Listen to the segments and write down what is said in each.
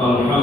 No, no.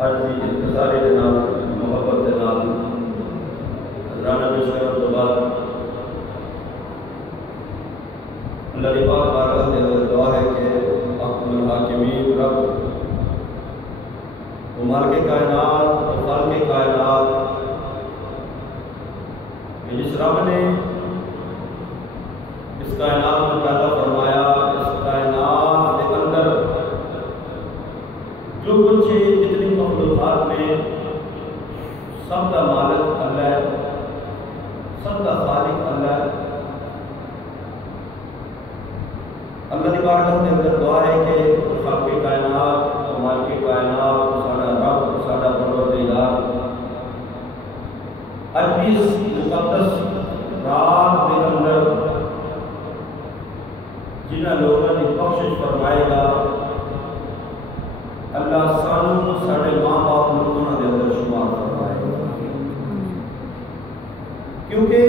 عرضی انتظاری کے نام محبت کے نام حضرانہ بشکرت تو بعد اللہ کی پاک بارگاہ میں دعا ہے کہ احکم الحاکمین رب وہ مالک کائنات اور خالق کائنات کہ جس رب نے اس کائنات میں پیدا فرمایا، اس کائنات کے اندر جو کچھ اتنی مخلوقات میں سب کا مالک اللہ ہے، سب کا خالق اللہ ہے۔ اللہ کی بارگاہ کے اندر دعا ہے کہ خالق کائنات، مالک کائنات، ساڈا رب، ساڈا پروردگار اج بھی اس مقدس رات کے اندر جنہاں لوگوں کی بخشش فرمائے گا، اللہ سانو ساڈے ماں باپ کو انہاں دے اندر شمار فرمائے گا، کیونکہ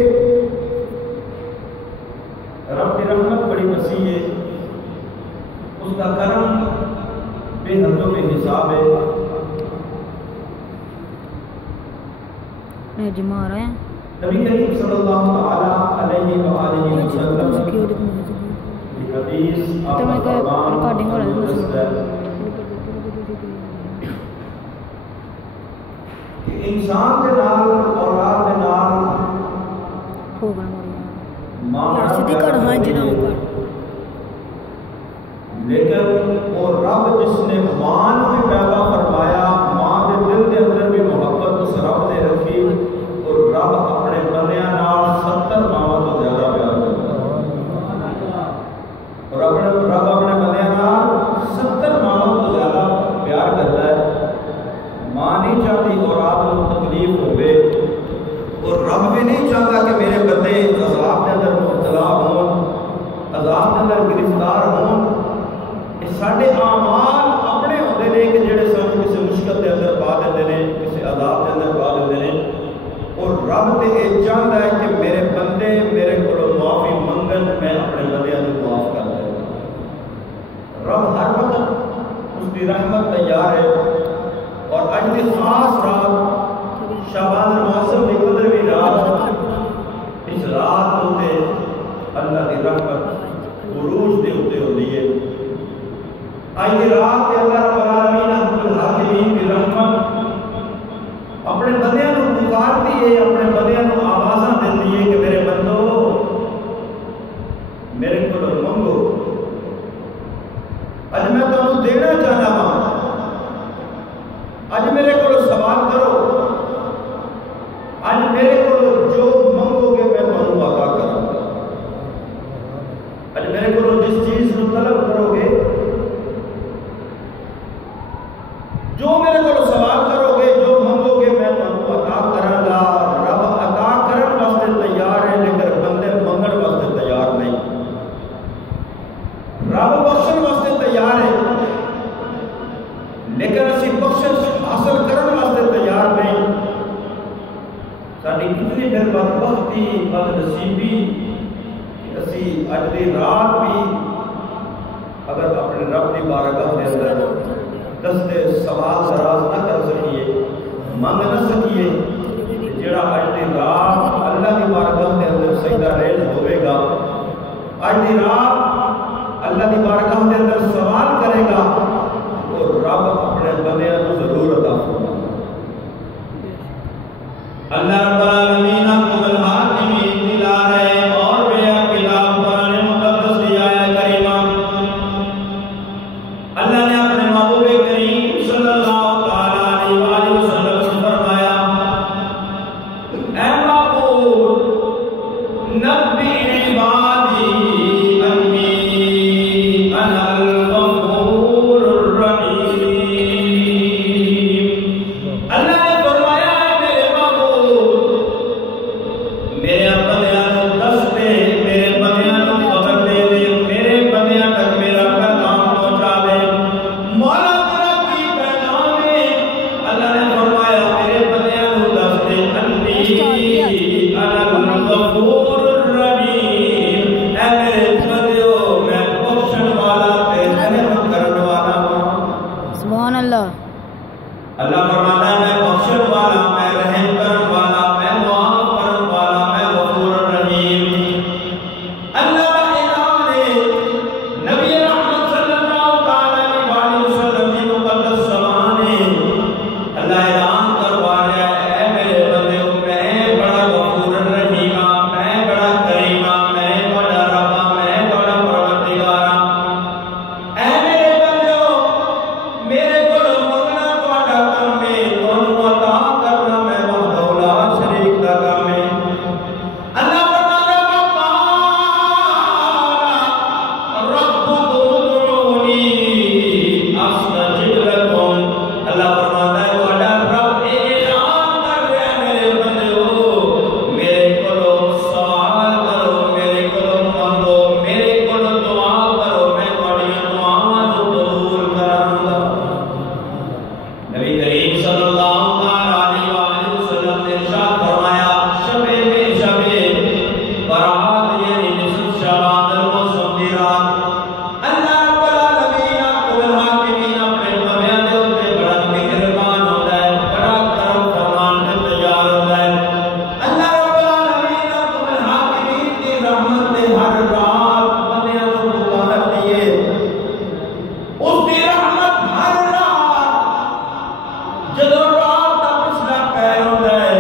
رب کی رحمت بڑی وسیع ہے، اس کا کرم بے حد و بے حساب ہے۔ نبی کریم صلی اللہ تعالی علیہ وآلہ وسلم ایک حدیث آپ کا فرمان کہ انسان کے نال اولاد کے نال ماں لیکن وہ رب جس نے ماں بھی پیدا فرمایا، ماں کے دل کے اندر بھی محبت اس رب نے رکھی، اور رب اپنے بندیاں نال 70 ماواں تو زیادہ پیار کرتا ہے، اور رب اپنے بندیاں نال 70 ماواں تو زیادہ پیار کرتا ہے۔ ماں نہیں چاہتی اولاد کو تکلیف ہوئے، اور رب بھی نہیں چاہتا کہ میرے بندے عذاب کے اندر مبتلا ہوں، عذاب کے اندر گرفتار ہوں۔ ساڈے اعمال اپنے ہوندے نے کہ جڑے سانو کسی مشکل دے اندر پا دیندے نے، کسی عذاب دے اندر پا دیندے نے، اور رب تے یہ چاہتا ہے کہ میرے بندے میرے کولوں معافی منگن، میں اپنے بندیاں کو معاف کر دوں۔ رب ہر وقت اس کی رحمت تیار ہے، اور اج دی خاص رات شعبان المعظم دی 15ویں رات، اس رات تے اللہ دی رحمت عروج دے اوتے ہوندی ہے۔ آج کی رات کے اللہ رب العالمین احکم الحاکمین کی رحمت اپنے بندیاں کو پکارتی ہے، اپنے بندیاں کو آوازاں دیتی ہے کہ میرے بندو میرے کو منگو، اج میں تمہیں دینا چاہنا ہوں، اج میرے کو سوال کرو، اج میرے کو جو منگو گے میں تمہیں عطا کروں گا، اج میرے کو جس چیز کو طلب کرو گے، جو میرے کو سوال کرو گے، جو منگو گے میں تمہیں عطا کروں گا۔ رب عطا کرن واسطے تیار ہے، لیکن بندے منگن واسطے تیار نہیں۔ رب بخشن واسطے تیار ہے، لیکن اسی بخشش حاصل کرن واسطے تیار نہیں۔ ساری کتنی دیر بدبختی، بدنصیبی کہ اسی اج دی رات بھی اگر اپنے رب کی بارگاہ کے اندر دستے سوال دراز نہ کر سکیے، مانگ نہ سکیے، جڑا اج دی رات اللہ کی بارگاہ کے اندر سجدہ ریز ہوئے گا، اج دی رات اللہ کی بارگاہ کے اندر سوال کرے گا، اور رب اپنے بندیاں کو ضرور عطا فرمائے گا۔ اللہ رب العالمین احکم الحاکمین دلا ہے، اور بے کتاب قرآن مقدس کی آیت کریمہ اللہ نے اپنے محبوب کریم صلی اللہ تعالی علیہ وآلہ وسلم سے فرمایا، اے محبوب نبی عبادی انی انا الغفور الرحیم۔ اللہ نے فرمایا ہے میرے محبوب، میرے بندیاں کو دس دے، میرے بندیاں کو خبر دے دے، میرے بندیاں تک میرا پیغام پہنچا دے۔ مولا تعالیٰ کی پیغام ہے، اللہ نے فرمایا میرے بندیاں کو دس دے، انی انا الغفور الرحیم، اے میرے بندیو میں بخشن والا تے رحم کرن والا ہوں۔ سبحان اللہ۔ اللہ فرماتا ہے میں بخشن والا، میں رحم کرن والا، میں معاف کرن والا، میں غفور الرحیم۔ اللہ کا اعلان ہے نبی رحمت صلی اللہ تعالی علیہ وسلم کی مقدس زبان ہے، اللہ اعلان کروا رہا ہے اے میرے بندے میں بڑا غفور الرحیم ہاں، میں بڑا کریم ہاں، میں بڑا رب ہاں، میں بڑا پروردگار ہاں۔ اے میرے بندو میرے کو منگنا تہاڈا کم ہے، تانوں عطا کرنا میں وحدہ لا شریک دا کام ہے۔ اللہ فرماتا ہے ربکم ادعونی استجب لکم۔ اللہ فرماتا ہے تہاڈا رب اعلان کر رہا ہے میرے بندو میرے کولوں سوال کرو، میرے کولوں منگو، میرے کولوں دعا کرو، میں تہاڈیاں دعاواں نوں قبول کراں گا۔ نبی کریم صلی اللہ علیہ وآلہ وسلم نے ارشاد فرمایا شب میں شب برات یعنی نصف شعبان الموسم دی رات اللہ رب العالمین احکم الحاکمین اپنے بندیاں دے اوتے بڑا مہربان ہوندا ہے، بڑا کرم فرمان تے تیار ہوندا ہے۔ اللہ رب العالمین احکم الحاکمین دی رحمت دے ہر رات بندیاں نوں پکارتی ہے، اس دی رحمت ہر رات جدوں رات دا پچھلا پہر ہوندا ہے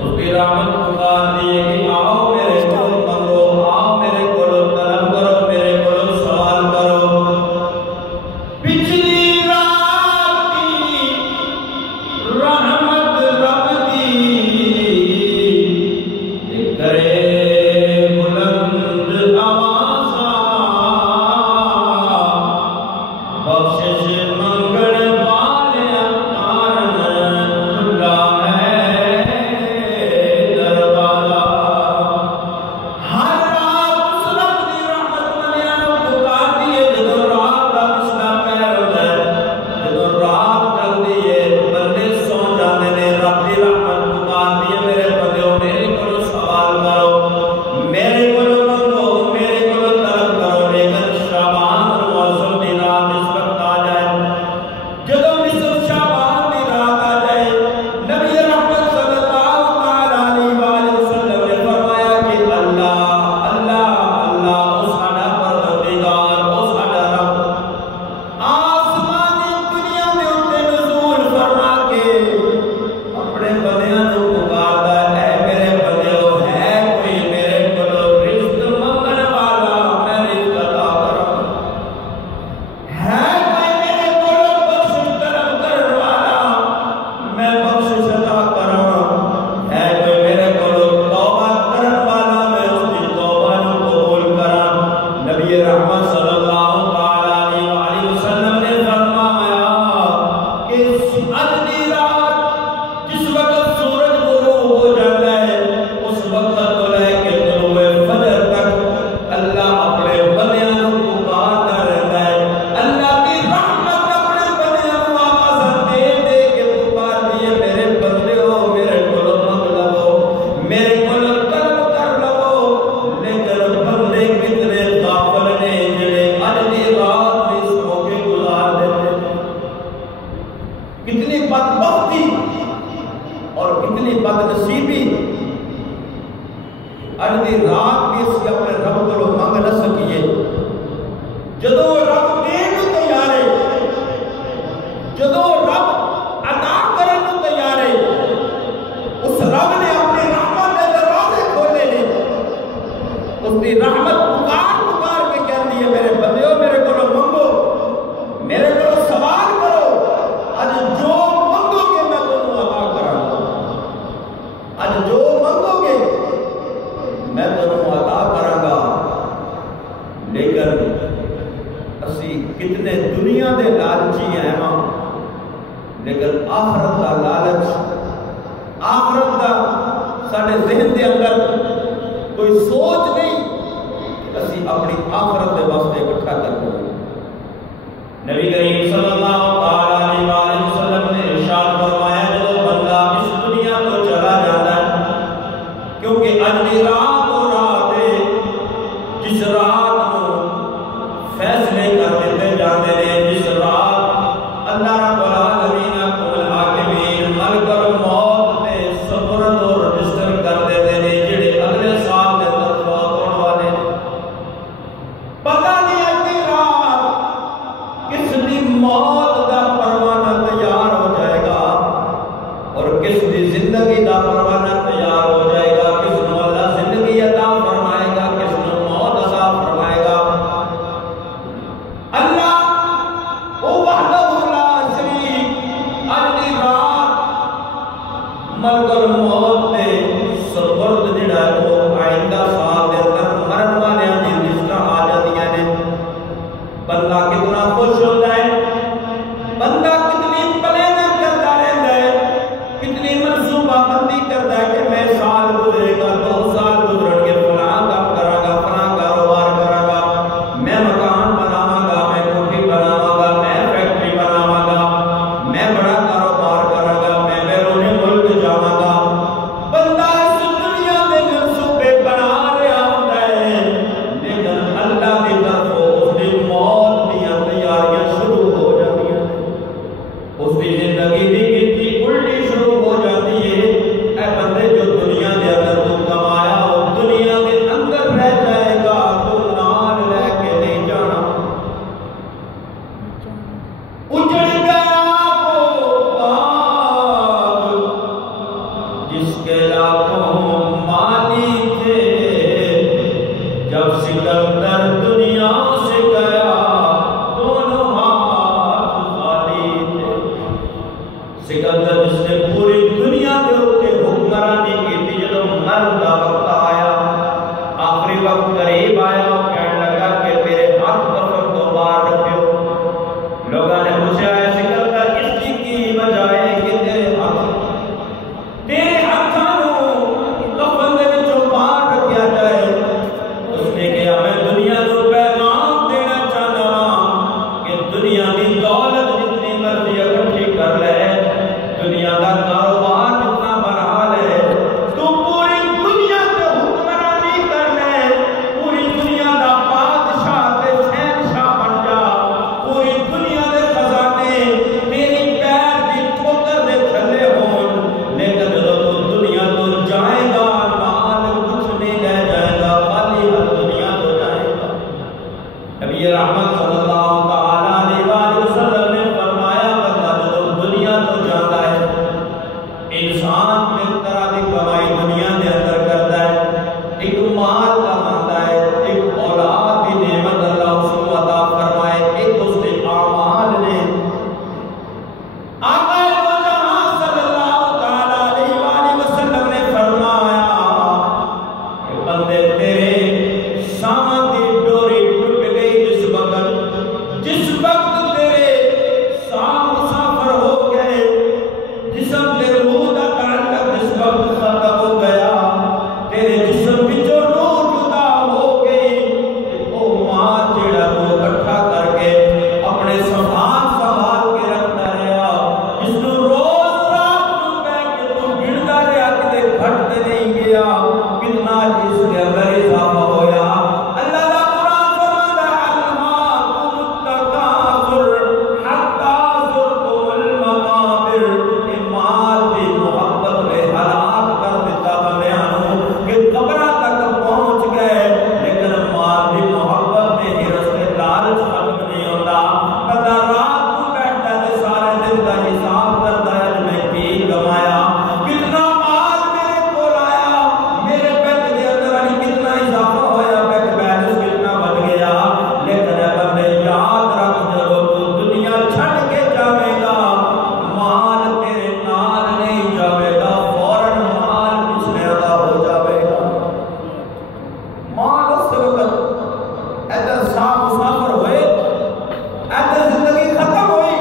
اس کی رحمت پکارتی ہے کہ آؤ میرے کول منگو، آؤ میرے کول طلب کرو، میرے کول سوال کرو۔ پچھلی رات کی رحمت رب دی کرے بلند آوازاں بخشش منگن والیاں کارن کھلا ہے دروازہ۔ ہر رات اس رب دی رحمت بندیاں نوں پکارتی ہے جدوں رات دا پچھلا پہر ہوندا ہے، جدوں رات ڈلدی ہے بندے سو جاندے نے، رب دی رحمت پکارتی ہے میرے بندیو میرے کولوں سوال کرو، میرے کولوں منگو، میرے کولوں طلب کرو۔ لیکن شعبان المعظم دی رات اس وقت آ جائے، جدوں نصف شعبان دی رات آ جائے، نبی رحمت صلی اللہ تعالی علیہ وآلہ وسلم نے فرمایا کہ اللہ اللہ اللہ او ساڈا پروردگار، او ساڈا رب آسمانی دنیا دے اوتے نزول فرما کے اپنے بندیاں نوں پکاردا ہے اے میرے بندیو ہے کوئی میرے کولوں رزق منگن والا میں رزق عطا کراں، ہے کوئی میرے کولوں بخشش طلب کرن والا میں بخشش عطا کراں، ہے کوئی میرے کولوں توبہ کرن والا میں اس کی توبہ نوں قبول کراں۔ نبی رحمت صلی اللہ تعالی علیہ وآلہ وسلم نے فرمایا کہ اج دی رات جس وقت سورج غروب ہو جاتا ہے اس وقت تو لے کے طلوع فجر تک اللہ اپنے بندیاں نوں پکارتا رہتا ہے، اللہ کی رحمت اپنے بندیاں نوں آوازاں دے دے کے پکارتی ہے میرے بندیو میرے کولوں منگ لو، میرے کولوں طلب کر لو۔ لیکن بندے کتنے غافل نے جڑے اج دی رات بھی سو کے گزار دیتے ہیں۔ کتنی بدبختی اور کتنی بد نصیبی اج دی رات بھی اسی اپنے رب کو منگ نہ سکیے، جدوں رب دین نوں تیار ہے، جدوں رب عطا کرن نوں تیار ہے، اس رب نے اپنی رحمت دے دروازے کھولے نے، اس دی رحمت پکار پکار کے کہتی ہے میرے بندیو میرے کولوں منگو، میرے کولوں سوال کرو، اج جو منگو گے میں تانوں عطا کراں گا، اج جو منگو گے میں تانوں عطا کراں گا۔ لیکن اسی کتنے دنیا دے لالچی ہیں ہاں، لیکن آخرت دا لالچ، آخرت دا ساڈے ذہن دے اندر کوئی سوچ نہیں کہ اسی اپنی آخرت دے واسطے اکٹھا کر لیں۔ نبی کریم صلی اللہ تعالی علیہ وآلہ وسلم نے ارشاد فرمایا جب بندہ اس دنیا کو چلا جاتا ہے، کیونکہ اج دی رات و رات ہے جس رات کو فیصلے کر دیتے جاتے ہیں، جس رات اللہ رب العالمین سکندر جس نے پوری دنیا کے اوپر حکمرانی کی تھی، جب مرن کا وقت آیا، آخری وقت قریب آیا، کہنے لگا کہ میرے ہاتھ کفن کو باہر رکھو۔ لوگوں نے پوچھا ہے سکندر اس کی وجہ ہے کہ تیرے ہاتھوں کفن دے وچوں باہر رکھیا جائے۔ اس نے کہا میں دنیا کو پیغام دینا چاہتا ہوں کہ دنیا کی دولت جتنی مرضی اکٹھی کر لے، دنیا کا کاروبار جتنا برحال ہے، تو پوری دنیا کے حکمرانی کر لے، پوری دنیا کا بادشاہ تے شہنشاہ بن جا، پوری دنیا کے خزانے تیری پیر کی ٹھوکر دے تھلے ہون، لیکن جب تو دنیا تو جائے گا مال کچھ نہیں رہ جائے گا، خالی ہر دنیا تو جائے گا۔ نبی رحمت صلی اللہ تعالیٰ علیہ وسلم نے فرمایا بندہ جب دنیا تو جاتا ہے، انسان کس طرح کی کمائی دنیا کے اندر کرتا ہے، ایک مال کماتا ہے، ایک اولاد کی نعمت اللہ اس کو عطا فرمائے، ایک اس کے اعمال نے۔ آقا دو جہاں صلی اللہ تعالیٰ علیہ وسلم نے فرمایا کہ بندے تیرے سامان دی ڈوری ٹوٹ گئی جس وقت تیرے سام مسافر ہو گئے، جسم کے روح کا تعلق جس وقت ختم ہو گیا، تیرے جسم وچوں روح جدا ہو گئی، او مال جڑا تو اکٹھا کر کے اپنے سنبھال کے رکھتا رہا، جس کو روز رات کو بیٹھ کے تو گنتا رہا کتے گھٹتے نہیں گیا، کتنا اس کے اندر اضافہ ہویا۔ اللہ کا قرآن فرماتا ہے الہاکم التکاثر حتی زرتم المقابر، کہ مال کی محبت میں ہلاک کر دیتا بندیانوں کہ قبرہ تک پہنچ گئے، لیکن مال کی محبت میں ہی رستے لالچ ختم نہیں ہوتا۔ بندہ رات کو بیٹھتا ہے سارے دن کا حساب کرتا ہے میں کی کمایا، کتنا مال میرے کو آیا، میرے بینک کے اندر کتنا اضافہ ہویا، بینک بیلنس کتنا بڑھ گیا، لیکن اے بندے یاد رکھ جب تو دنیا چھڑ کے جاوے گا، مال تیرے نال نہیں جاوے گا، فوراً مال پچھلے ادا ہو جاوے گا۔ مال اس وقت ادھر سام مسافر ہوئے، ادھر زندگی ختم ہوئی،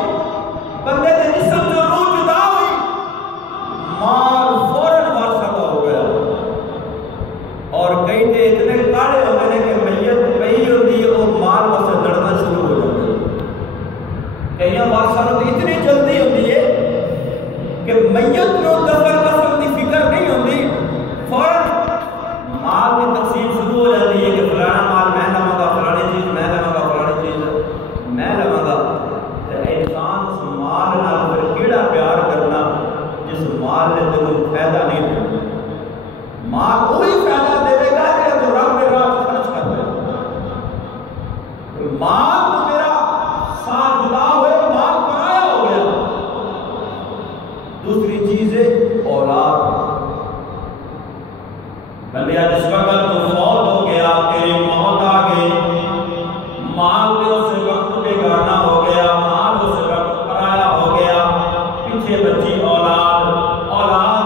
بندے دے جسم جو روح جدا ہوئی، مال فوراً وارثہ کا ہو گیا۔ اور کئی تے اتنے کاڑے ہوتے ہیں کہ میت پئی ہوتی ہے اور مال واسطے لڑنا شروع ہو جاتے ہیں۔ کئی وارثاں نوں اتنی جلدی ہوتی ہے کہ میت نوں دفن کفن کی فکر نہیں ہوتی، فوراً مال کی تقسیم شروع ہو جاتی ہے کہ فلانا مال میں لواں گا، فلانی چیز میں لواں گا، فلانی چیز میں لواں گا۔ انسان اس مال نال پھر کیڑا پیار کرنا جس مال نے تینوں فائدہ نہیں دینا۔ مال وہی فائدہ دے گا جب تو رب میں راہ خرچ کر دے۔ مال تو میرا ساتھ جدا ہوئے، مال پرایا ہو گیا۔ دوسری چیز ہے اولاد۔ بندیا جس وقت تو فوت ہو گیا، تیری موت آ گئی، مال نے اس وقت بیگانہ ہو گیا، مال اس وقت پرایا ہو گیا، پیچھے بچی اولاد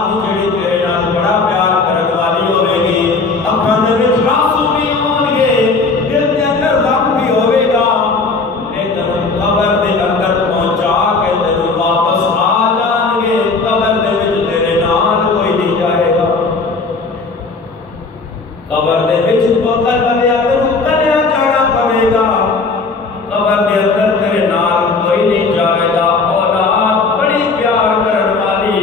کی جڑی تیرے نال بڑا پیار کرنے والی ہوے گی، اکھاں دے وچ آنسو بھی ہون گے، دل دے اندر غم بھی ہوے گا، لیکن قبر دے اندر پہنچا کے تینوں واپس آ جان گے، قبر دے وچ تیرے نال کوئی نہیں جائے گا۔ قبر دے وچ پکڑ بندیا تینوں کڈیا جانا پوے گا، قبر دے اندر تیرے نال کوئی نہیں جائے گا۔ اولاد بڑی پیار کرنے والی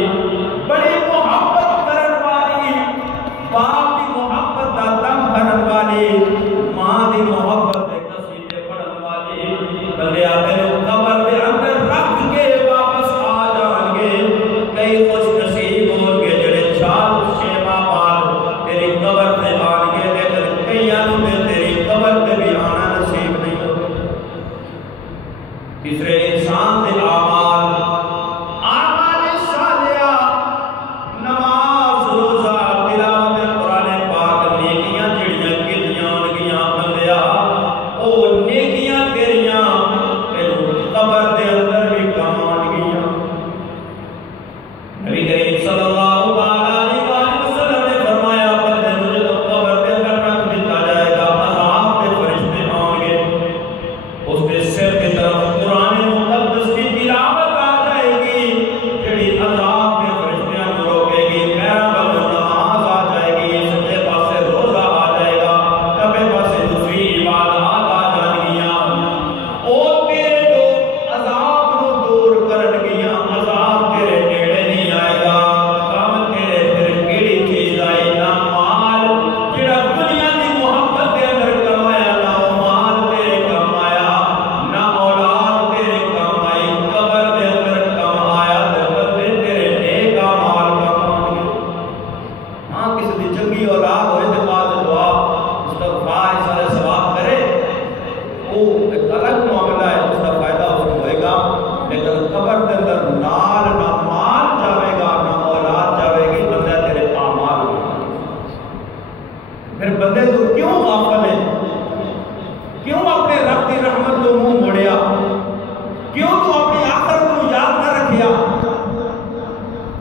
گیا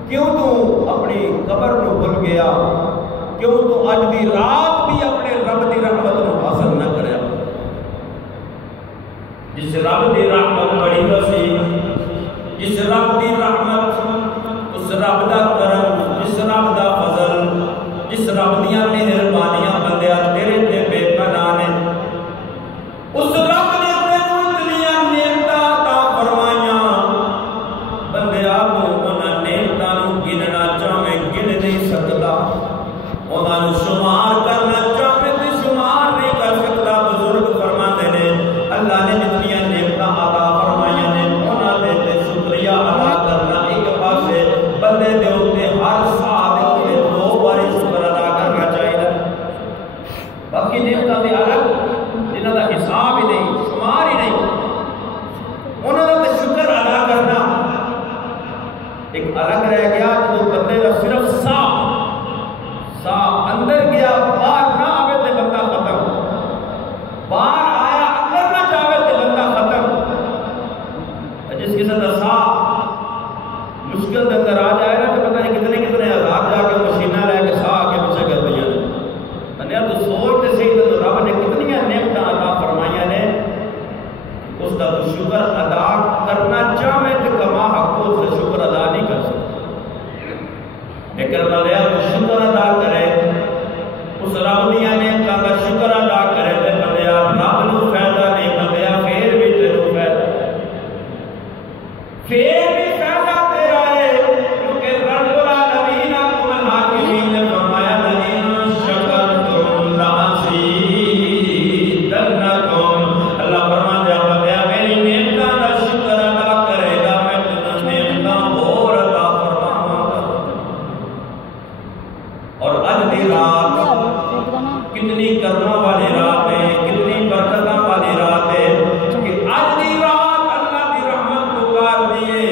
کیوں تو اپنی قبر نو بھول گیا کیوں تو اج دی رات بھی اپنے رب دی رحمت نو حاصل نہ کریا جس رب دی رحمت بڑی وسیع جس رب دی رحمت اس رب دا کرم جس رب دا فضل جس رب دیاں مہربانیاں بندیا تیرے تے بے پناہ نے اس رب نے تینوں اتنیاں نعمتاں عطا فرمائیاں بندیا تو انہاں نعمتاں نو گننا چاہے گن نہیں سکدا انہاں نو شمار کرنا چاہے تے شمار نہیں کر سکدا بزرگ فرماندے نے اللہ نے جتنیاں نعمتاں عطا فرمائیاں نے انہاں دے تے شکریہ ادا کرنا ایک پاسے بندے دے اوتے ہر سال دے دو باری شکر ادا کرنا چاہیے باقی نعمتاں دے الگ جنہاں دا حساب ہی نہیں شمار ہی نہیں انہاں دا شکر ادا کرنا ایک الگ رہ گیا جو بندے دا صرف سا اندر گیا باہر نہ آوے تے بندہ ختم باہر آیا اندر نہ جاوے تے بندہ ختم جس قسم کا سا مشکل دے اندر آ جائے نا تو پتہ نہیں کتنے ہزار جا کے مشینہ لے کے سا آگے پیچھے کر دیا بندہ تو سوچتے صحیح تو رب نے کتنی نعمتاں عطا فرمائیاں نے اس کا تو شکر ادا کرنا چاہے تو کما حق کو سے شکر ادا نہیں کر سکتا لیکن بندہ تو شکر ادا کرے اس رب دیا نعمتاں کا شکر ادا کرے تے بندہ رب نو فائدہ نہیں بندہ پھر بھی تینوں فائدہ پھر بھی فائدہ تیرا ہے کیونکہ رب العالمین کو الحاکمین نے فرمایا لئن شکرتم لأزیدنکم اللہ فرماتا ہے بندہ میری نعمتاں کا شکر ادا کرے گا میں تینوں نعمتاں اور عطا فرماواں گا اور اج دی رات کتنی کرما والی رات ہے کتنی برکتاں والی رات ہے کہ اج دی رات اللہ دی رحمت پکار دیے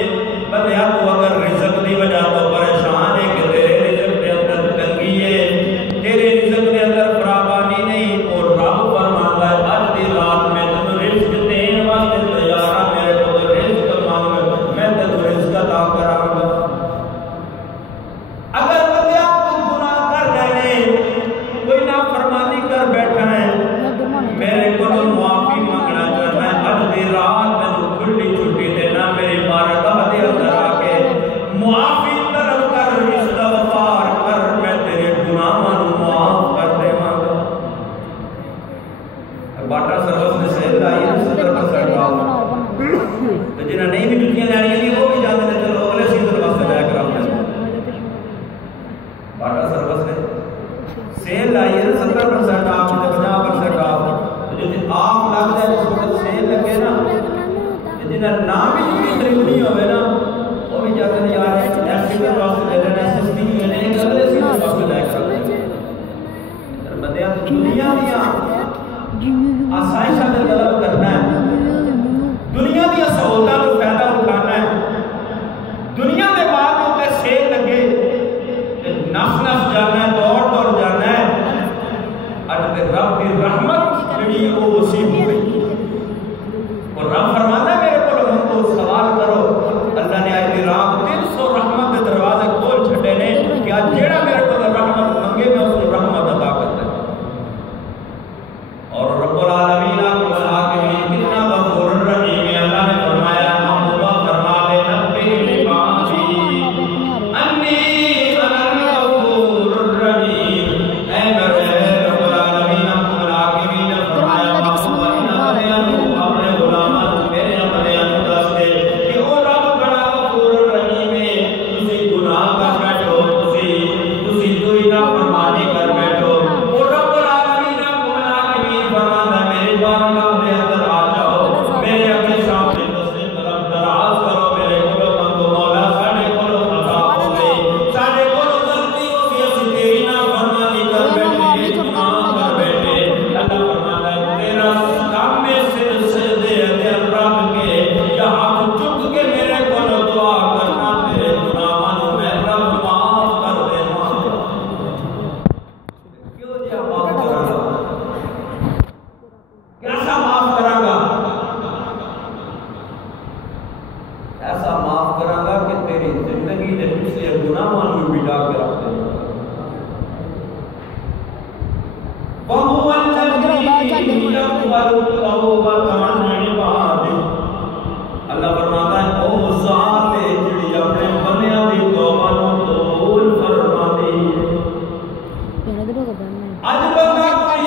تیری زندگی نے پچھلے گناہوں کو مٹا کے رکھ دے وَهُوَ الَّذِي يَقْبَلُ التَّوْبَةَ عَنْ عِبَادِهِ اللہ فرماتا ہے او ذات ہے جڑی اپنے بندیاں دی توبہ نوں قبول فرماندی ہے اج بندہ کوئی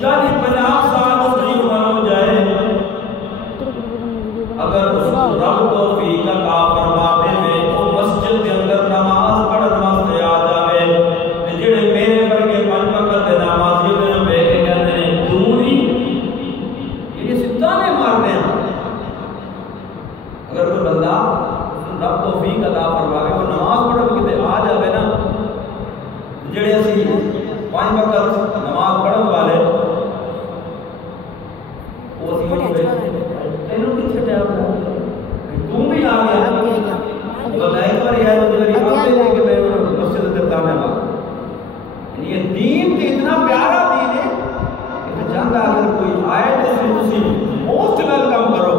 چالی 50 سال مسلم ہو جائے اگر اس کو رب توفیق عطا فرما دے وہ مسجد کے اندر نماز پڑھن واسطے آ جاوے تے جڑے میرے ورگے 5 وقت دے نمازی نے بیٹھ کے کہندے نے دوری یہ ستا نے مارنے اگر کوئی بندہ رب توفیق عطا فرماوے وہ نماز پڑھن کے آ جاوے نا جڑے اسی 5 وقت نماز پڑھن والے وہ اسی تینوں کتنے ٹائم تم بھی آ گیا بتائی تو رہی ہے میری بات ہے کہ میں مسجد کرتا ہوں یہ دین کہ اتنا پیارا دین ہے کہ چاہتا اگر کوئی آئے تو اس میں موسٹ ویلکم کرو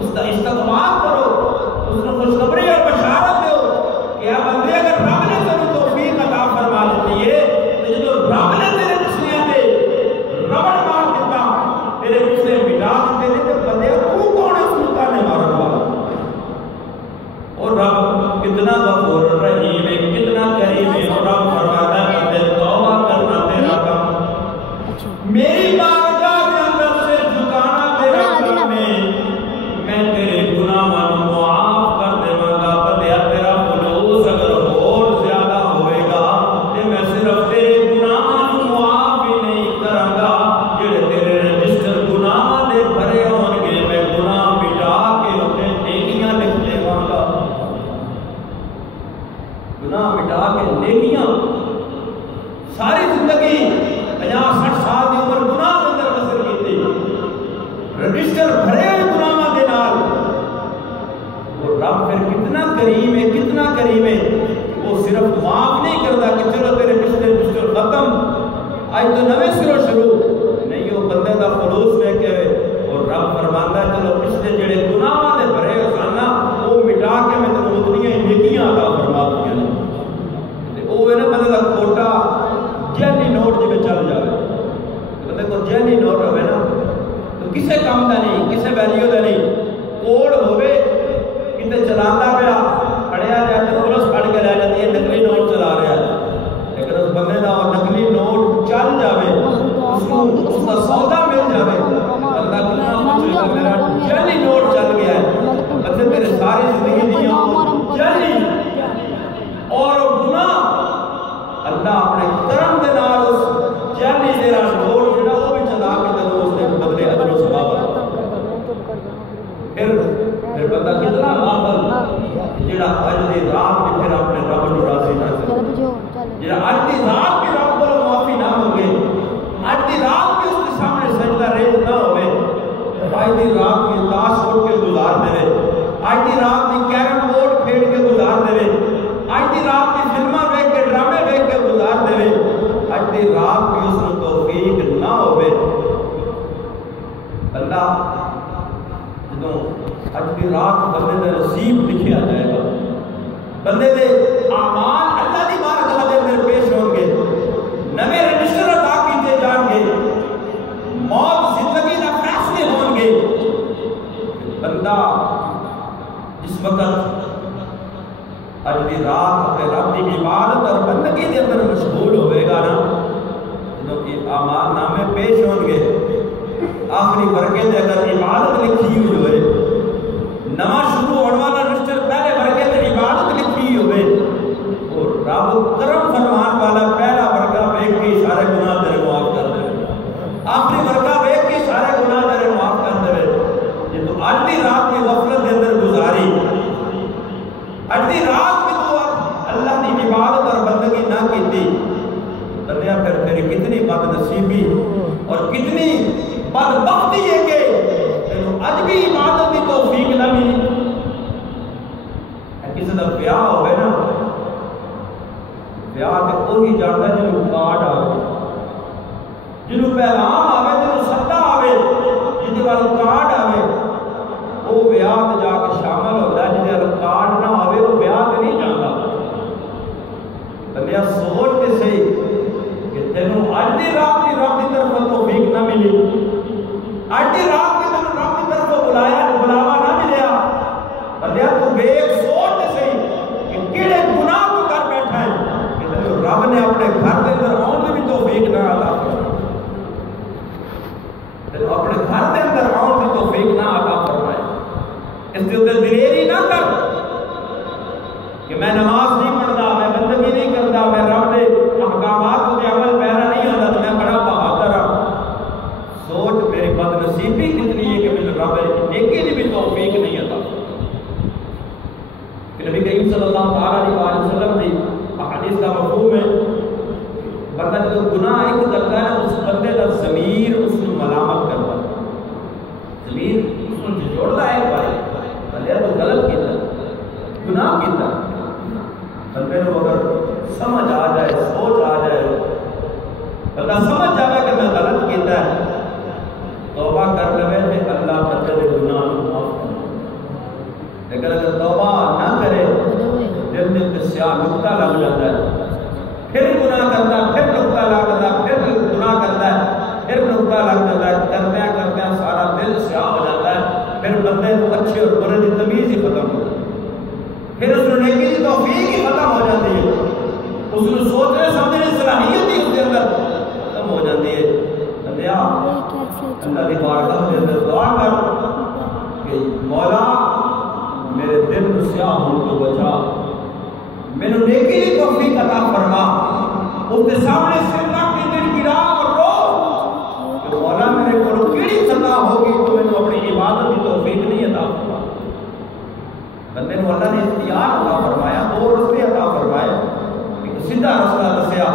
اس کا استقبال کرو اس نے خوشخبری اور بشارت دو کہ آپ بندے اگر رب نے تمہیں توفیق عطا فرما دیتی ہے تو جو رب نے تیرے پچھلیاں دے ربڑ مار دیتا تیرے پچھلے مٹا دیتے ہیں تو بندے تو کون ہے سلطہ نے مارن والا اور رب کتنا غفور رحیم ہے کتنا کریم ہے اور رب فرماتا ہے کہ توبہ کرنا تیرا کام میری بارگاہ کے اندر سے جھکانا تیرا کام ہے میں تیرے گناہوں کو معاف کر دوں گا بندیا تیرا خلوص اگر اور زیادہ ہوئے گا کہ میں صرف تیرے گناہوں کو معاف ہی نہیں کروں گا جڑے تیرے رجسٹر گناہوں دے بھرے ہون گے میں گناہ مٹا کے انہیں نیکیاں لکھ دوں گا گناہ مٹا کے نیکیاں ساری زندگی 50-60 سال دی عمر گناہ کے اندر بسر کی تھی رجسٹر بھرے ہوئے گناہوں کے نال اور رب پھر کتنا کریم ہے وہ صرف معاف نہیں کرتا کہ چلو تیرے پچھلے رجسٹر ختم آج تو نویں سروں شروع نہیں وہ بندے کا خلوص لے کے اور رب فرماندا ہے چلو پچھلے جڑے گناہوں دے بھرے ہوئے سن وہ مٹا کے میں تینوں اتنی نیکیاں عطا فرما دوں گا وہ ہے نا بندے کا کھوٹا جیلی نوٹ جی میں چل جائے بندے کو جیلی نوٹ ہوئے نا تو کسے کام دا نہیں کسے ویلیو دا نہیں کوڑ ہوئے کتے چلانا پیا پڑھیا جائے تو پولیس پڑھ کے رہ جاتی ہے نقلی نوٹ چلا رہا ہے لیکن اس بندے دا اور نقلی نوٹ چل جاوے اس کا سودا مل جاوے اللہ کتنا خوش ہے میرا جیلی نوٹ چل گیا ہے بندے میرے ساری زندگی دیاں جیلی اور گناہ اللہ اپنے کرم دے نال اس جیلی تیرا نوٹ جڑا وہ بھی چلا کے تے اس دے بدلے اجر و ثواب پھر بندہ کتنا غافل جڑا اج دی رات میں پھر اپنے رب نوں راضی نہ کرے جڑا اج دی رات کے رب کو معافی نہ منگے اج دی رات کے اس کے سامنے سجدہ ریز نہ ہوئے اج دی رات میں تاش اٹھ کے گزار دے اج دی رات میں کیرم بورڈ کھیل کے گزار دے اج دی رات میں فلماں دیکھ کے ڈرامے دیکھ کے گزار دے اج دی رات میں اس کو توفیق نہ ہوئے اللہ جدوں اج دی رات بندے دے نصیب لکھیا جائے گا بندے دے اعمال اللہ دی بارگاہ دے اندر پیش ہوں گے نویں رجسٹر عطا کیتے جان گے موت زندگی دا فیصلے ہون گے بندہ اس وقت اج دی رات اپنے رب کی عبادت اور بندگی دے اندر مشغول ہوئے گا نا جدوں کہ اعمال نامے پیش ہون گے آخری ورگے دے اگر عبادت لکھی ہوئی ہوئے نواں شروع ہونے والا رجسٹر پہلے ورگے دے عبادت لکھی ہوئے اور رب کرم فرمان والا پہلا ورگا ویکھ کے سارے گناہ تیرے معاف کر دے آخری ورگا ویکھ کے سارے گناہ تیرے معاف کر دے یہ تو اج دی رات کی غفلت دے اندر گزاری اج دی رات میں تو اللہ دی عبادت اور بندگی نہ کیتی بندیا پھر تیری کتنی بد نصیبی اور کتنی بدبختی ہے کہ تینوں اج بھی عبادت کی توفیق نہ ملی گھر کے اندر آن کی بھی توفیق نہ عطا فرمائے، اپنے گھر کے اندر آن کی توفیق نہ عطا فرمائے، اس کے اندر دلیری نہ کر کہ میں نماز نہیں پڑھتا، میں بندگی نہیں کرتا، میں رب کے احکامات کے عمل پیرا نہیں ہوتا تو میں بڑا بہادر ہوں۔ سوچ میری بد نصیبی کتنی ہے کہ مجھے رب نیکی کی بھی توفیق نہیں عطا۔ کہ نبی کریم صلی اللہ علیہ وسلم کی احادیث کا مفہوم ہے بندہ جب گناہ ایک کرتا ہے اس بندے کا ضمیر اس کو ملامت کرتا ہے، ضمیر اس کو جھجوڑتا ہے بھائی بندہ تو غلط کیتا گناہ کیتا، بندے کو اگر سمجھ آ جائے سوچ آ جائے بندہ سمجھ جائے کہ میں غلط کیتا ہے توبہ کر لے کہ اللہ بندے کے گناہ کو معاف کر، لیکن اگر توبہ نہ کرے دل میں سیاہ نقطہ لگ جاتا ہے، پھر گناہ کرتا ہے، پھر نقطہ لگتا ہے، پھر گناہ کرتا ہے، پھر نقطہ لگ جاتا ہے، کرتے ہیں سارا دل سیاہ ہو جاتا ہے، پھر بندے کو اچھے اور برے کی تمیز ہی ختم ہو جاتی ہے، پھر اس نے نیکی کی توفیق ہی ختم ہو جاتی ہے، اس نے سوچنے سمجھنے صلاحیت ہی اس کے اندر ختم ہو جاتی ہے۔ بندیا اللہ کی بارگاہ کے اندر دعا کر کہ مولا میرے دل کو سیاہ ہونے کو بچا، میرے نیکی کی توفیق عطا فرما، اس کے سامنے سرنا کی دل گرا اور رو کہ مولا میرے کو کیڑی خطا ہوگی تو میں نے اپنی عبادت کی توفیق نہیں عطا فرما۔ بندے کو اللہ نے اختیار عطا فرمایا، دو رستے عطا فرمائے، ایک سیدھا رستہ دسیا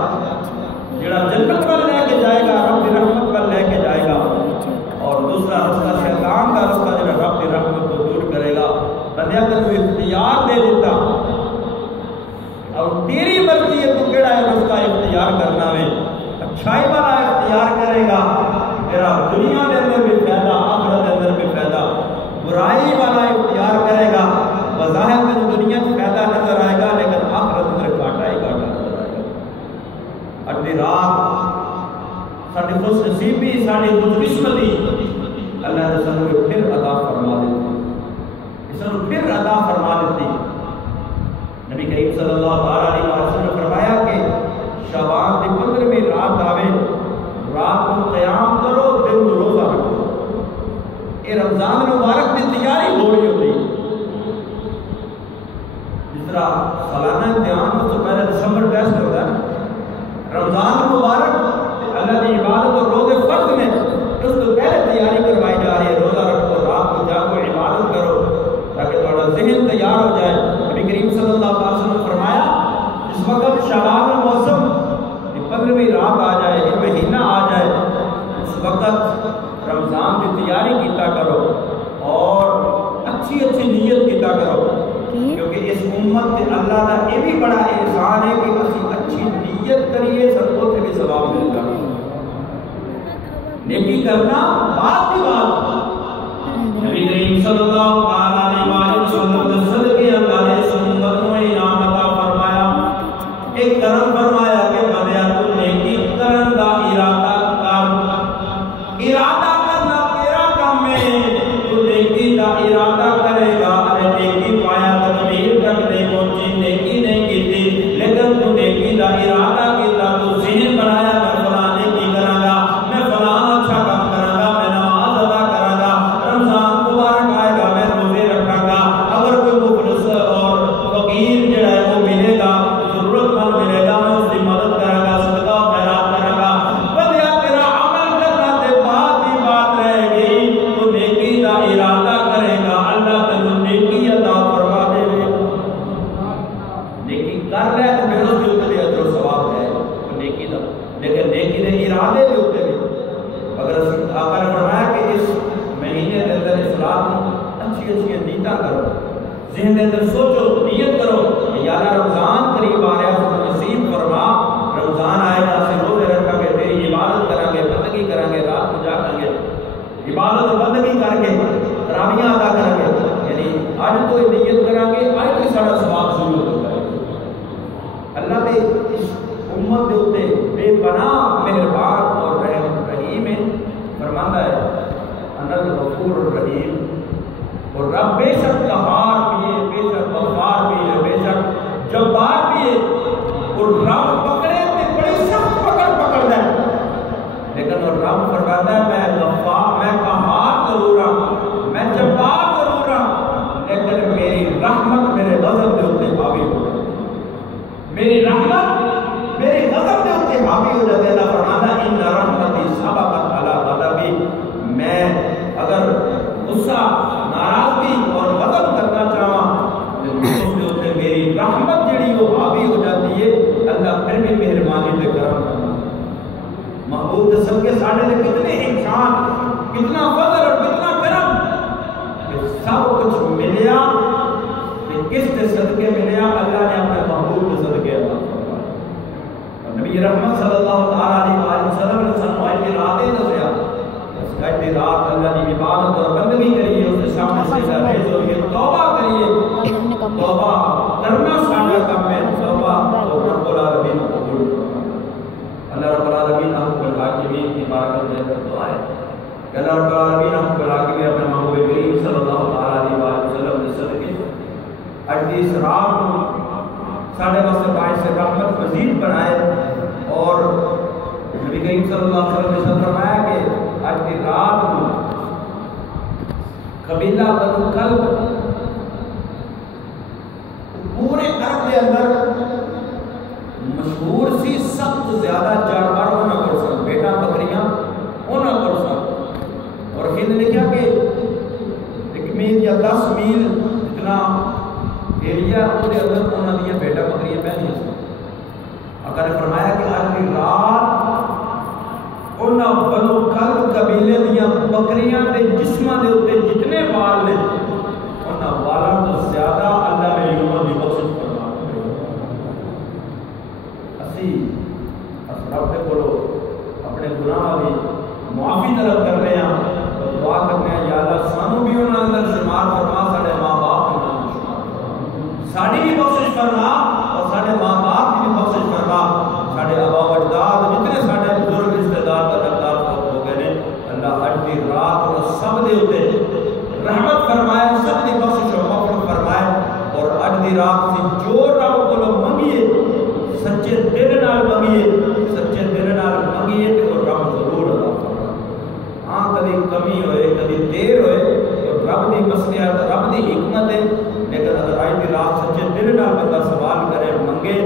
جڑا جنت پر لے کے جائے گا، رب کی رحمت پر لے کے جائے گا، اور دوسرا رستہ شیطان کا رستہ جڑا رب کی رحمت کو دور کرے گا۔ بندے کو اختیار دے دیتا اور تیری مرضی ہے تو کیڑا ہے رستہ اختیار کرنا میں، اچھائی والا اختیار کرے گا تیرا دنیا کے اندر بھی فائدہ، آخرت کے اندر بھی فائدہ، برائی والا اختیار کرے گا بظاہر میں دنیا سے فائدہ نظر آئے گا لیکن آخرت اندر گھاٹا ہی گھاٹا نظر آئے گا۔ اگلی رات ساری خوش نصیبی ساری خوش قسمتی اللہ نے سانو پھر عطا فرما دیتی، سانو پھر عطا فرما دیتی۔ نبی کریم صلی اللہ علیہ وسلم نے فرمایا کہ شعبان کی 15ویں رات آوے، رات کو قیام کرو، دن کو روزہ رکھو۔ یہ رمضان مبارک کی تیاری ہو رہی ہوتی، جس طرح سالانہ امتحان اس سے پہلے دسمبر ٹیسٹ ہوتا ہے، رمضان مبارک اللہ کی عبادت اور روزے فرض میں اس کو پہلے تیاری کروائی جا رہی ہے، روزہ رکھو، رات کو جاگو، عبادت کرو تاکہ تھوڑا ذہن تیار ہو جائے۔ نبی کریم صلی اللہ علیہ وسلم نے فرمایا جس وقت شعبان میں موسم 15ویں رات آ جائے، یہ مہینہ آ جائے، اس وقت رمضان کی تیاری کیتا کرو اور اچھی اچھی نیت کیتا کرو، کیونکہ اس امت کے اللہ کا یہ بھی بڑا احسان ہے کہ اسی اچھی نیت کریے سب کو بھی ثواب ملتا ہے۔ نیکی کرنا بات کی بات، نبی کریم صلی اللہ علیہ وسلم کے صدقے اللہ نے اس امت کو انعام عطا فرمایا، ایک کرم فرمایا کہ بندیا تو نیکی کرن دا ارادہ کر، ارادہ کرنا تیرا کام ہے، تو نیکی دا ارادہ کرے گا، نیکی پایا تکمیل تک نہیں پہنچی، نیکی نہیں کی تھی، لیکن تو نیکی دا ارادہ کیتا، تو ذہن بنایا میں فلاں نیکی کراں گا، میں فلاں اچھا کام کراں گا، میں نماز ادا کراں گا، رمضان مبارک آئے گا میں روزے رکھاں گا، اگر کوئی مفلس اور فقیر جڑا ہے وہ ملے گا، ضرورت مند ملے گا، میں اس کی مدد کراں گا، صدقہ و خیرات کراں گا۔ بندیا تیرا عمل کرنا تے بات ہی بات رہ گئی، تو نیکی دا ارادہ کرے گا، اللہ تینوں نیکی عطا فرما دے گا۔ نیکی کر رہے تو پھر اس کے اوپر اجر و ثواب ہے نیکی دا، لیکن نیکی دے ارادے کے اوپر بھی اگر آقا نے فرمایا کہ اس مہینے کے اندر اس رات میں اچھی اچھی نیتاں کرو، ذہن کے اندر سوچو، نیت کرو کہ یا اللہ رمضان قریب آ رہا ہے، تو نصیب فرما، رمضان آئے گا سے روزے رکھیں گے، تیری عبادت کریں گے، بندگی کریں گے، رات کو جاگیں گے، عبادت اور بندگی کر کے تراویحاں ادا کریں گے، یعنی آج تو نیت کریں گے، آج بھی سارا ثواب شروع ہو جائے گا۔ اللہ نے اس امت کے اوپر بے پناہ مہربان اور رحیم ہے، فرماتا ہے انا الغفور الرحیم، اور رب بے شک قہار بھی ہے، بے شک غفار بھی ہے، بے شک جبار بھی ہے، اور رب پکڑے تے بڑی میری رحمت میرے غضب دے اوتے حاوی ہو جائے، میری رحمت میرے غضب دے اوتے حاوی ہو جائے۔ اللہ فرماتا ہے ان رحمتی سبقت علی غضبی، میں اگر غصہ، ناراضگی اور غضب کرنا چاہواں تو اس دے اوتے میری رحمت جڑی وہ حاوی ہو جاتی ہے۔ اللہ پھر بھی مہربانی تے کرم کرنا۔ محبوب دے صدقے ساڈے تے کتنے انسان، کتنا فضل اور کتنا کرم، کہ سب کچھ ملیا کہ کس کے صدقے ملیا؟ اللہ نے اپنے محبوب کے صدقے عطا فرمایا۔ اور نبی رحمت صلی اللہ تعالی علیہ وسلم نے سانو اج دی رات دسیا، اس اج دی رات اللہ کی عبادت اور بندگی کریے، اس کے سامنے سجدہ ریز ہوئیے، توبہ کریے۔ توبہ کرنا سارا کام ہے، توبہ اور رب العالمین قبول کرنا۔ اللہ رب العالمین ہم کو حاکمین کی برکت دے کر دعا ہے کہ اللہ رب العالمین ہم کو حاکم اپنے محبوب کریم صلی اللہ علیہ وسلم کے صدقے اج دی اس رات کو ساڈے واسطے باعث رحمت مزید بنائے، اور نبی کریم صلی اللہ علیہ وسلم نے فرمایا کہ اج دی رات کو قبیلہ بنو کلب پورے عرب کے اندر مشہور سی، سب تو زیادہ جانور ہونا کر سن، بیٹا بکریاں ہونا کر سن، اور پھر لکھا کہ 1 میل یا 10 میل جتنا ایریا اس کے اندر انہوں نے بیٹا بکریاں پہنی سن۔ آقا نے فرمایا کہ آج کی رات انہوں بنو کلب قبیلے دیاں بکریاں دے جسماں دے اوتے جتنے بال نے انہوں بالاں تو زیادہ اللہ نے یوموں دی بخشش فرما اسی اس رب دے کولو اپنے گناہ دی معافی طلب کر رہے ہیں اور دعا کرنے ہیں یا اللہ سانو بھی انہاں اندر شمار فرما، ساڈے ماں باپ بھی انہاں شمار، ساڈی بھی بخشش فرما اور ساڈے ماں باپ کی بھی بخشش فرما، ساڈے آبا و اجداد جتنے ساڈے بزرگ رشتہ دار قدردار فوت ہو گئے نے، اللہ اج دی رات اور سب دے اوتے رحمت فرمائے، سب دی بخشش و مغفرت فرمائے، اور اج دی رات سے جو رب کولو منگیے سچے دل نال منگیے، سچے دل نال منگیے تے وہ رب ضرور عطا فرمائے۔ ہاں کبھی کمی ہوئے، کبھی دیر ہوئے تو رب دی مصلحت، رب دی حکمت ہے، لیکن اگر آج دی رات سچے دل نال بندہ سوال کرے منگے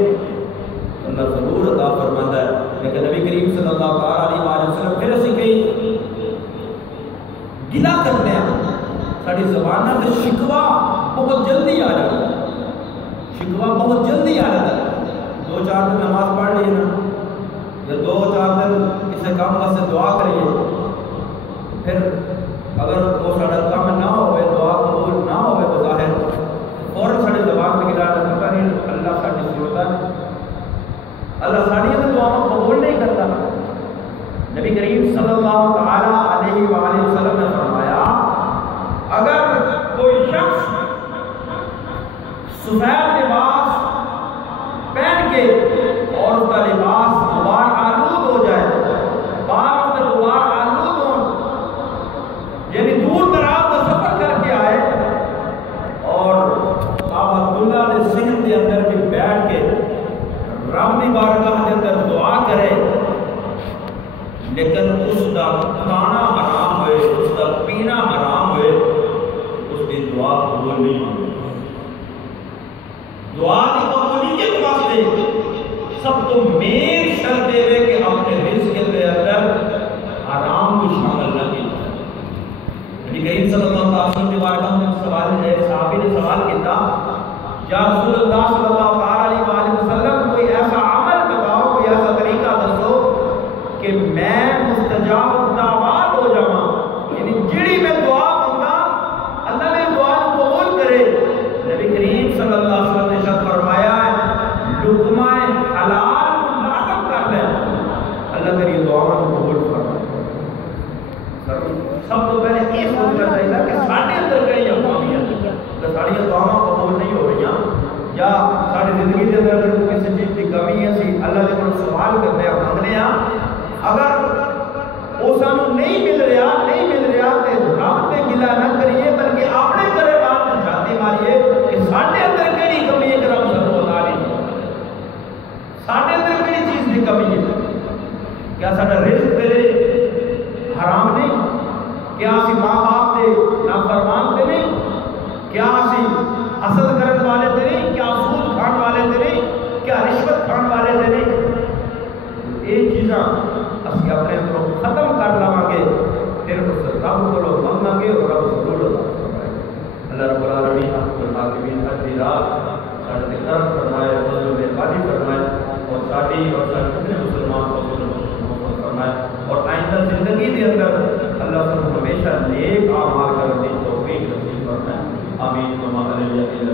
اللہ ضرور عطا فرماتا ہے۔ لیکن نبی کریم صلی اللہ علیہ وسلم پھر اسی کئی گلہ کرتے ہیں، ساری زبانہ سے شکوہ بہت جلدی آ جاتا ہے، شکوہ بہت جلدی آ جاتا ہے۔ 2-4 دن نماز پڑھ لیے نا، یا 2-4 دن کسی کام واسطے دعا کریے، پھر اگر وہ سارا کام نہ ہوئے، دعا قبول نہ ہوئے بظاہر، فوراً ساری زبان میں گلا جاتا ہے اللہ ساری سنتا ہے، اللہ ساری دعاؤں قبول نہیں کرتا۔ نبی کریم صلی اللہ علیہ وسلم نے فرمایا اگر کوئی شخص سفید لباس پہن کے اور اس کا لباس غبار آلود ہو جائے، بال اس میں غبار آلود ہوں، یعنی دور دراز کا سفر کر کے آئے اور بابا عبداللہ نے صحن کے اندر بھی بیٹھ کے رب کی بارگاہ کے اندر دعا کرے، لیکن اس کا کھانا حرام ہوئے، اس کا پینا حرام ہوئے، اس کی دعا قبول نہیں ہوئی۔ دعا کی قبولیت واسطے سب تو مین شرط یہ ہے کہ اپنے رزق کے اندر حرام کو شامل نہ کیا۔ نبی کریم صلی اللہ علیہ وسلم کے بارے میں سوال ہے، صحابی نے سوال کیا یا رسول اللہ صلی اللہ علیہ وسلم کوئی ایسا عمل بتاؤ، کوئی ایسا طریقہ دسو کہ میں مستجاب الدعوات ہو جاواں، یعنی جڑی میں دعا منگا اللہ نے دعا کو قبول کرے۔ نبی کریم صلی اللہ علیہ وسلم نے ارشاد فرمایا ہے لقمہ حلال کو لازم کر لیں، اللہ تیری دعا کو قبول فرمائے۔ سب تو پہلے یہ سوچنا چاہیے کہ ساڈے اندر کئی خامیاں کہ ساری دعاواں قبول نہیں ہو رہی، یا ساری زندگی کے اندر کسی چیز کی کمی ہے، اسی اللہ کے کو سوال کرتے ہیں، منگنے ہیں، اگر وہ سانو نہیں مل رہا تو رب تے گلہ نہ کریے بلکہ اپنے کرے بات میں جھاتی ماریے کہ ساڈے اندر کیڑی کمی ہے کہ رب سانو بتا نہیں، ساڈے اندر کیڑی چیز کی کمی ہے؟ کیا ساڈا رزق تیرے حرام نہیں؟ کیا اسی ماں باپ دے نافرمان تے نہیں؟ کیا اسی اپنے کو ختم کر لواں گے پھر اس رب کو منگاں گے اور رب ضرور عطا فرمائے اللہ رب العالمین احکم الحاکمین اجی رات سارے کرم فرمائے فضل مہربانی فرمائے اور ساری اور سارے کتنے مسلمان کو محفوظ فرمائے اور آئندہ زندگی کے اندر اللہ سے ہمیشہ نیک اعمال کرنے کی توفیق نصیب فرمائے آمین وما علیہ